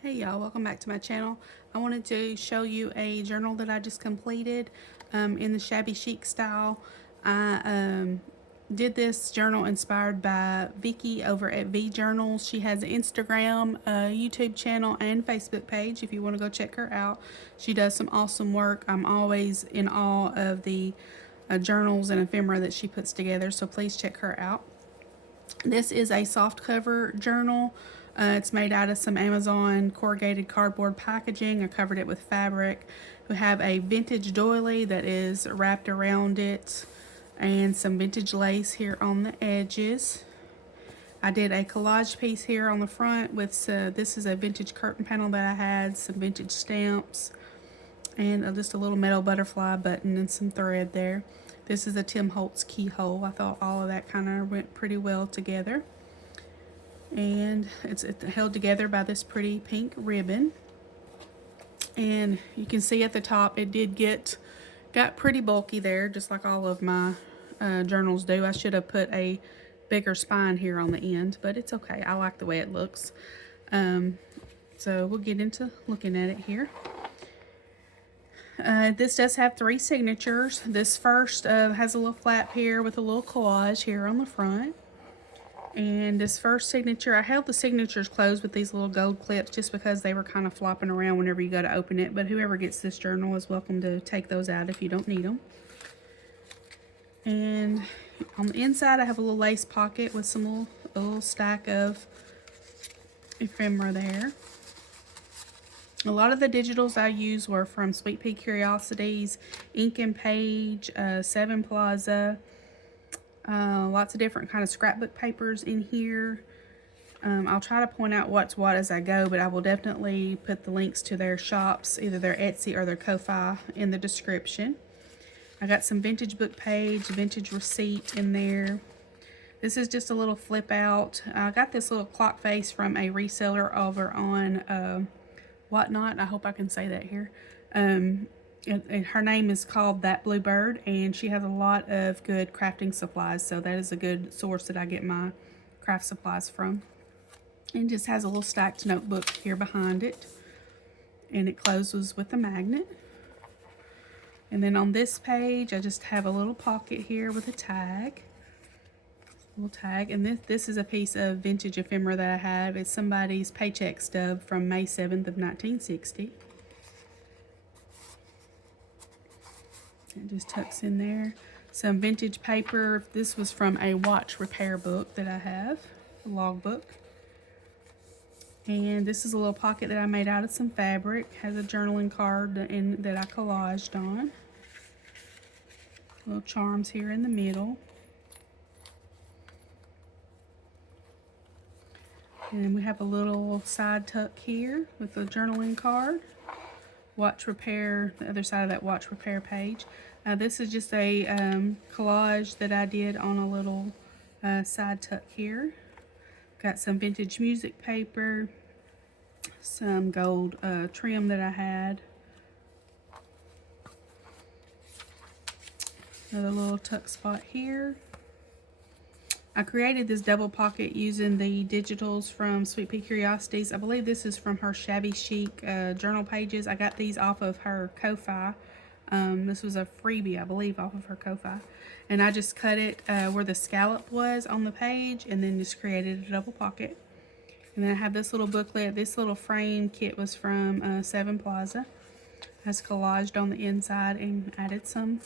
Hey y'all, welcome back to my channel. I wanted to show you a journal that I just completed in the Shabby Chic style. I did this journal inspired by Vicki over at V Journals. She has an Instagram, a YouTube channel, and Facebook page if you want to go check her out. She does some awesome work. I'm always in awe of the journals and ephemera that she puts together, so please check her out. This is a soft cover journal. It's made out of some Amazon corrugated cardboard packaging. I covered it with fabric. We have a vintage doily that is wrapped around it and some vintage lace here on the edges. I did a collage piece here on the front with, this is a vintage curtain panel that I had, some vintage stamps, and just a little metal butterfly button and some thread there. This is a Tim Holtz keyhole. I thought all of that kind of went pretty well together. And it's held together by this pretty pink ribbon. And you can see at the top it got pretty bulky there, just like all of my journals do. I should have put a bigger spine here on the end, but it's okay. I like the way it looks. So we'll get into looking at it here. This does have 3 signatures. This first has a little flap here with a little collage here on the front. And this first signature, I held the signatures closed with these little gold clips just because they were kind of flopping around whenever you go to open it. But whoever gets this journal is welcome to take those out if you don't need them. And on the inside, I have a little lace pocket with some a little stack of ephemera there. A lot of the digitals I used were from Sweet Pea Curiosities, Ink and Page, Seven Plaza. Lots of different kind of scrapbook papers in here. I'll try to point out what's what as I go, but I will definitely put the links to their shops, either their Etsy or their Ko-Fi, in the description. I got some vintage book page, vintage receipt in there. This is just a little flip out. I got this little clock face from a reseller over on Whatnot. I hope I can say that here. And her name is called That Blue Bird, and she has a lot of good crafting supplies, so that is a good source that I get my craft supplies from. And just has a little stacked notebook here behind it, and it closes with a magnet. And then on this page I just have a little pocket here with a tag, and this is a piece of vintage ephemera that I have. It's somebody's paycheck stub from May 7th of 1960. It just tucks in there. Some vintage paper. This was from a watch repair book that I have, a log book. And this is a little pocket that I made out of some fabric. Has a journaling card that I collaged on. Little charms here in the middle. And we have a little side tuck here with a journaling card. Watch repair, the other side of that watch repair page. This is just a collage that I did on a little side tuck here. Got some vintage music paper, some gold trim that I had. Another little tuck spot here. I created this double pocket using the digitals from Sweet Pea Curiosities. I believe this is from her Shabby Chic journal pages. I got these off of her Ko-Fi. This was a freebie, I believe, off of her Ko-Fi. And I just cut it where the scallop was on the page, and then just created a double pocket. And then I have this little booklet. This little frame kit was from Seven Plaza. Has collaged on the inside and added some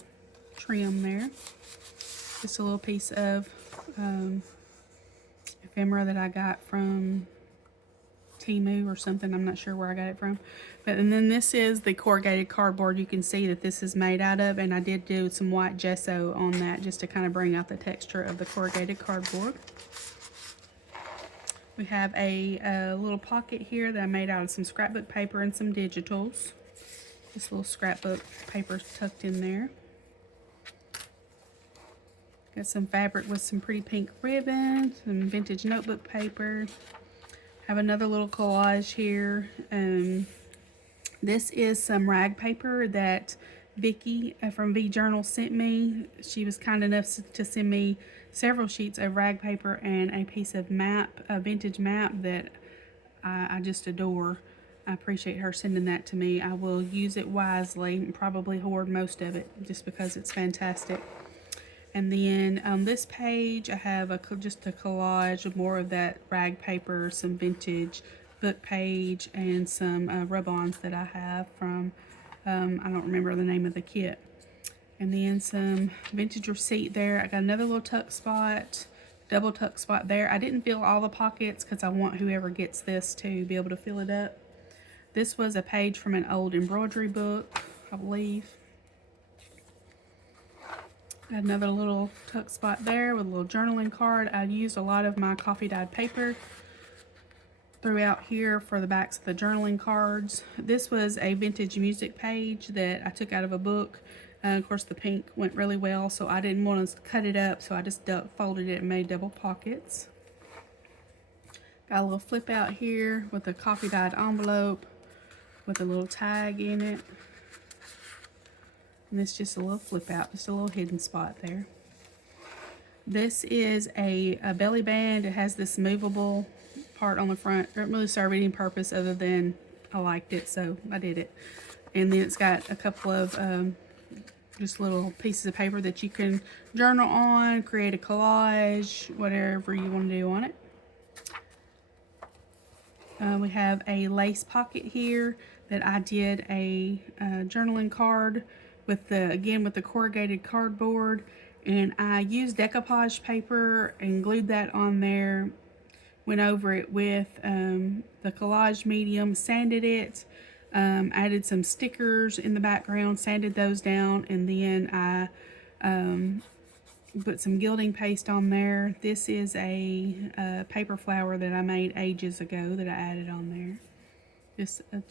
trim there. Just a little piece of ephemera that I got from Temu or something. I'm not sure where I got it from. And then this is the corrugated cardboard. You can see that this is made out of, and I did do some white gesso on that just to kind of bring out the texture of the corrugated cardboard. We have a little pocket here that I made out of some scrapbook paper and some digitals. This little scrapbook paper tucked in there. Got some fabric with some pretty pink ribbon, some vintage notebook paper. Have another little collage here. This is some rag paper that Vicki from V Journal sent me. She was kind enough to send me several sheets of rag paper and a piece of map, a vintage map that I just adore. I appreciate her sending that to me. I will use it wisely and probably hoard most of it just because it's fantastic. And then on this page, I have just a collage of more of that rag paper, some vintage book page, and some rub-ons that I have from, I don't remember the name of the kit. And then some vintage receipt there. I got another little tuck spot, double tuck spot there. I didn't fill all the pockets because I want whoever gets this to be able to fill it up. This was a page from an old embroidery book, I believe. Got another little tuck spot there with a little journaling card. I used a lot of my coffee dyed paper throughout here for the backs of the journaling cards. This was a vintage music page that I took out of a book. Of course, the pink went really well, so I didn't want to cut it up, so I just folded it and made double pockets. Got a little flip out here with a coffee dyed envelope with a little tag in it. And it's just a little flip out, just a little hidden spot there. This is a belly band. It has this movable part on the front. It doesn't really serve any purpose other than I liked it, so I did it. And then it's got a couple of just little pieces of paper that you can journal on, create a collage, whatever you want to do on it. We have a lace pocket here that I did a journaling card with the corrugated cardboard, and I used decoupage paper and glued that on there. Went over it with the collage medium, sanded it, added some stickers in the background, sanded those down, and then I put some gilding paste on there. This is a paper flower that I made ages ago that I added on there.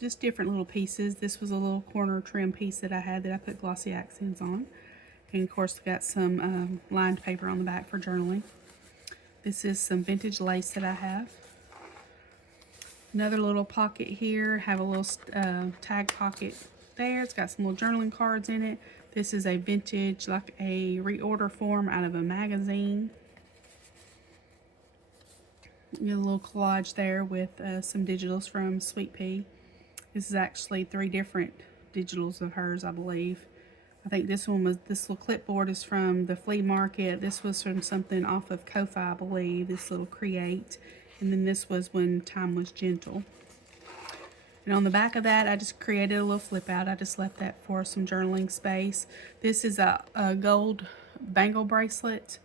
Just different little pieces. This was a little corner trim piece that I had that I put glossy accents on. And of course got some lined paper on the back for journaling. This is some vintage lace that I have. Another little pocket here. Have a little tag pocket there. It's got some little journaling cards in it. This is a vintage, like a reorder form out of a magazine. Get a little collage there with some digitals from Sweet Pea. This is actually 3 different digitals of hers, I believe. I think this little clipboard is from the flea market. This was from something off of Ko-Fi, I believe, this little Create. And then this was When Time Was Gentle. And on the back of that, I just created a little flip out. I just left that for some journaling space. This is a gold bangle bracelet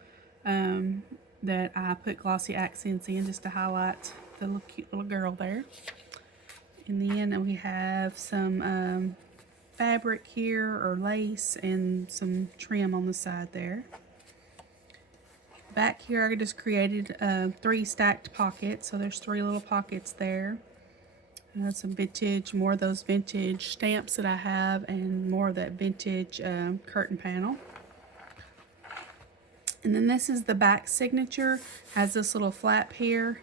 that I put glossy accents in just to highlight the little cute little girl there. And then we have some fabric here, or lace, and some trim on the side there. Back here I just created 3 stacked pockets, so there's 3 little pockets there. Some vintage, more of those vintage stamps that I have, and more of that vintage curtain panel. And then this is the back signature. Has this little flap here,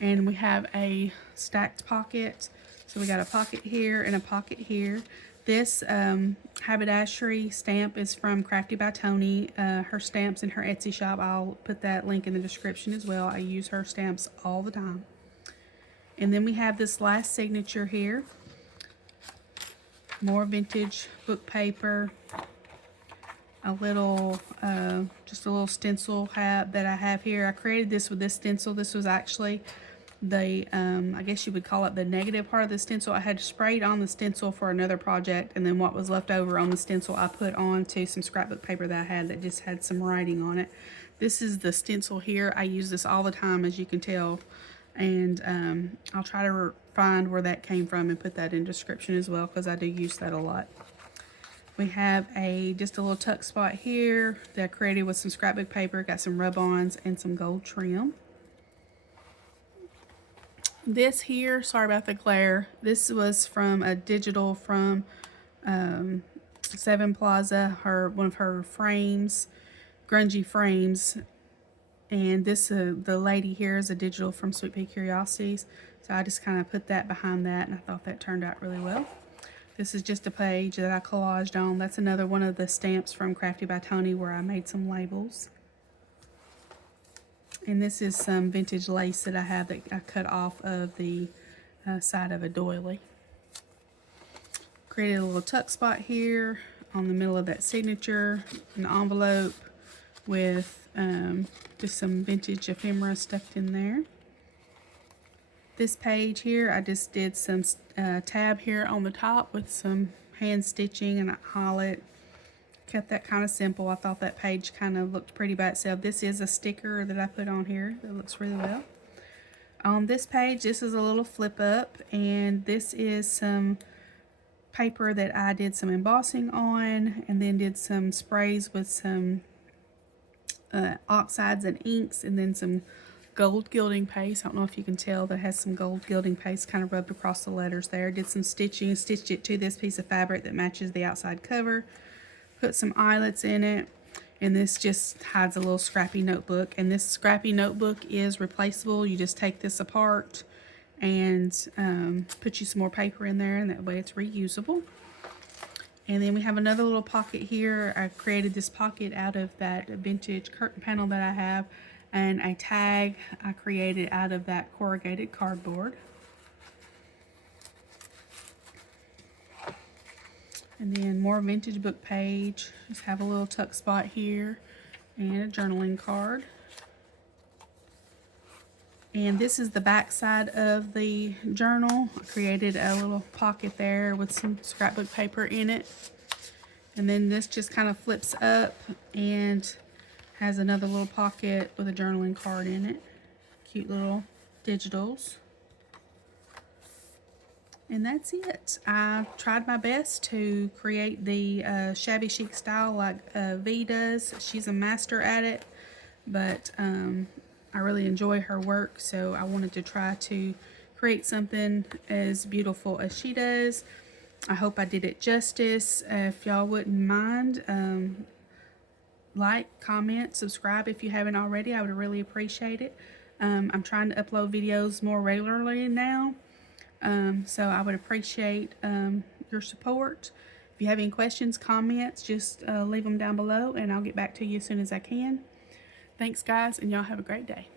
and we have a stacked pocket. So we got a pocket here and a pocket here. This haberdashery stamp is from Crafty by Tony. Her stamps in her Etsy shop. I'll put that link in the description as well. I use her stamps all the time. And then we have this last signature here. More vintage book paper. A little, just a little stencil that I have here. I created this with this stencil. This was actually the, I guess you would call it the negative part of the stencil. I had sprayed on the stencil for another project, and then what was left over on the stencil I put onto some scrapbook paper that I had that just had some writing on it. This is the stencil here. I use this all the time, as you can tell. And I'll try to find where that came from and put that in description as well, because I do use that a lot. We have just a little tuck spot here that I created with some scrapbook paper. Got some rub-ons and some gold trim. This here, sorry about the glare, this was from a digital from Seven Plaza, one of her frames, grungy frames. And this, the lady here is a digital from Sweet Pea Curiosities. So I just kind of put that behind that, and I thought that turned out really well. This is just a page that I collaged on. That's another one of the stamps from Crafty by Tony where I made some labels. And this is some vintage lace that I have that I cut off of the side of a doily. Created a little tuck spot here on the middle of that signature, an envelope with just some vintage ephemera stuffed in there. This page here, I just did some tab here on the top with some hand stitching and a eyelet. Kept that kind of simple. I thought that page kind of looked pretty by itself. This is a sticker that I put on here that looks really well. On this page, this is a little flip up, and this is some paper that I did some embossing on, and then did some sprays with some oxides and inks, and then some gold gilding paste. I don't know if you can tell that has some gold gilding paste kind of rubbed across the letters there. Did some stitching, stitched it to this piece of fabric that matches the outside cover. Put some eyelets in it, and this just hides a little scrappy notebook. And this scrappy notebook is replaceable. You just take this apart and put you some more paper in there, and that way it's reusable. And then we have another little pocket here. I created this pocket out of that vintage curtain panel that I have, and a tag I created out of that corrugated cardboard. And then more vintage book page. Just have a little tuck spot here and a journaling card. And this is the back side of the journal. I created a little pocket there with some scrapbook paper in it. And then this just kind of flips up and has another little pocket with a journaling card in it. Cute little digitals. And that's it. I tried my best to create the shabby chic style like V does. She's a master at it, but I really enjoy her work, so I wanted to try to create something as beautiful as she does. I hope I did it justice. If y'all wouldn't mind, like, comment, subscribe if you haven't already. I would really appreciate it. I'm trying to upload videos more regularly now. So I would appreciate your support. If you have any questions, comments, just leave them down below, and I'll get back to you as soon as I can. Thanks, guys, and y'all have a great day.